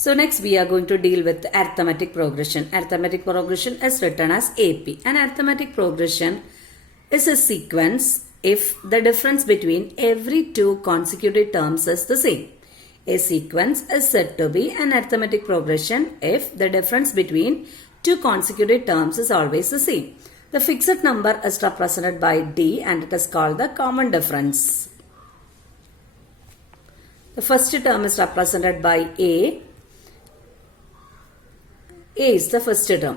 So next we are going to deal with arithmetic progression. Arithmetic progression is written as AP. An arithmetic progression is a sequence if the difference between every two consecutive terms is the same. A sequence is said to be an arithmetic progression if the difference between two consecutive terms is always the same. The fixed number is represented by D and it is called the common difference. The first term is represented by A. A is the first term.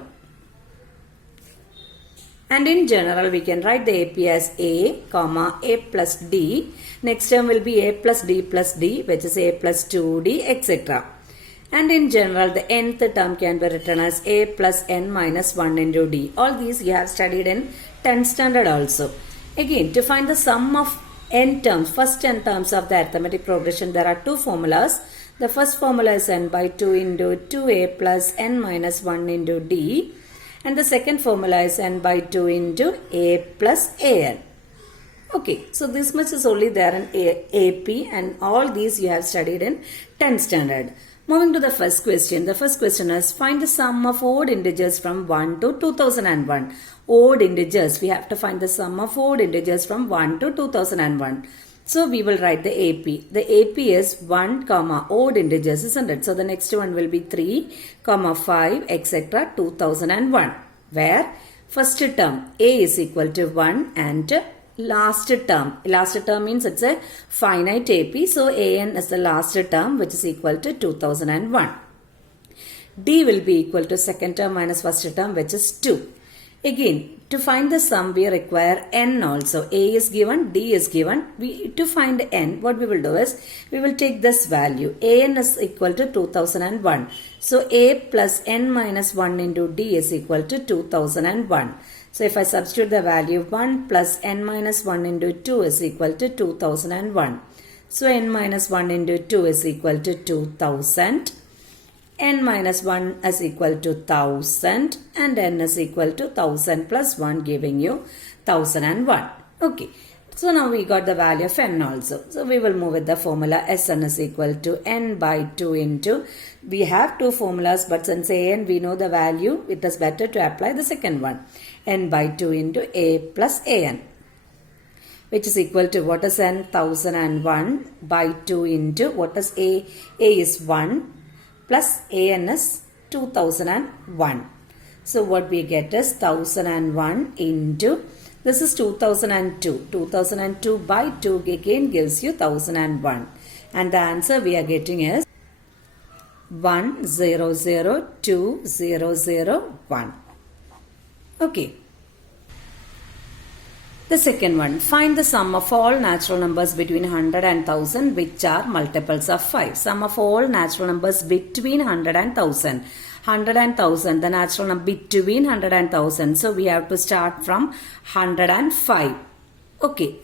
And in general, we can write the AP as A, comma, A plus D. Next term will be A plus D, which is A plus 2D, etc. And in general, the nth term can be written as A plus N minus 1 into D. All these you have studied in 10th standard also. Again, to find the sum of n terms, first n terms of the arithmetic progression, there are two formulas. The first formula is n by 2 into 2a plus n minus 1 into d. And the second formula is n by 2 into a plus an. Okay, so this much is only there in AP and all these you have studied in 10th standard. Moving to the first question. The first question is find the sum of odd integers from 1 to 2001. Odd integers. We have to find the sum of odd integers from 1 to 2001. So we will write the AP. The AP is 1, comma, odd integers, isn't it? So the next one will be 3, comma, 5, etc. 2001. Where first term A is equal to 1 and last term means it's a finite AP. So AN is the last term which is equal to 2001. D will be equal to second term minus first term which is 2. Again, to find the sum, we require n also. A is given, D is given. To find n, what we will do is, we will take this value. An is equal to 2001. So, A plus n minus 1 into D is equal to 2001. So, if I substitute the value, 1 plus n minus 1 into 2 is equal to 2001. So, n minus 1 into 2 is equal to 2000. N minus 1 is equal to 1000 and n is equal to 1000 plus 1 giving you 1001. Okay. So now we got the value of n also. So we will move with the formula Sn is equal to n by 2 into, we have two formulas but since an we know the value, it is better to apply the second one. N by 2 into a plus an, which is equal to what is n? 1001 by 2 into what is a? A is 1. Plus an is 2001. So what we get is 1001 into, this is 2002. 2002 by 2 again gives you 1001. And the answer we are getting is 100201. Okay. The second one, find the sum of all natural numbers between 100 and 1000 which are multiples of 5. Sum of all natural numbers between 100 and 1000. 100 and 1000, the natural number between 100 and 1000. So we have to start from 105. Okay,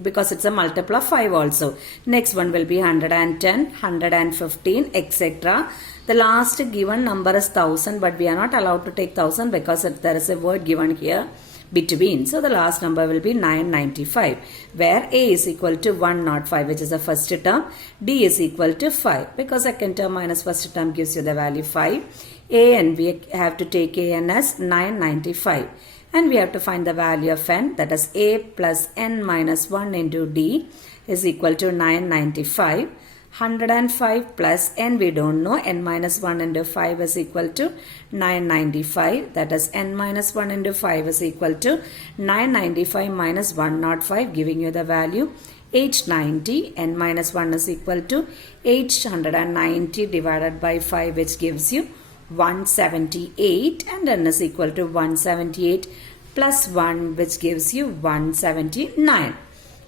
because it's a multiple of 5 also. Next one will be 110, 115, etc. The last given number is 1000 but we are not allowed to take 1000 because there is a word given here. Between. So the last number will be 995 where A is equal to 105 which is the first term. D is equal to 5 because second term minus first term gives you the value 5. An we have to take An as 995 and we have to find the value of n, that is A plus n minus 1 into D is equal to 995. 105 plus n we don't know, n minus 1 into 5 is equal to 995, that is n minus 1 into 5 is equal to 995 minus 105 giving you the value 890. N minus 1 is equal to 890 divided by 5 which gives you 178 and n is equal to 178 plus 1 which gives you 179.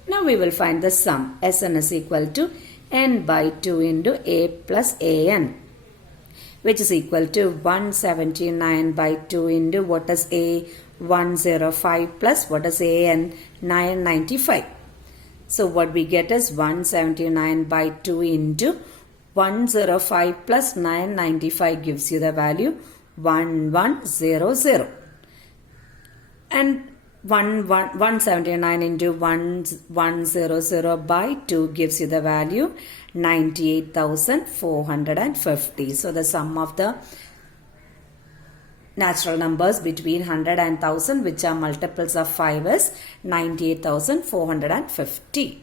Now we will find the sum. Sn is equal to n by 2 into a plus an which is equal to 179 by 2 into what is a? 105 plus what is an? 995. So what we get is 179 by 2 into 105 plus 995 gives you the value 1100. And 179 into 100 by 2 gives you the value 98,450. So the sum of the natural numbers between 100 and 1000 which are multiples of 5 is 98,450.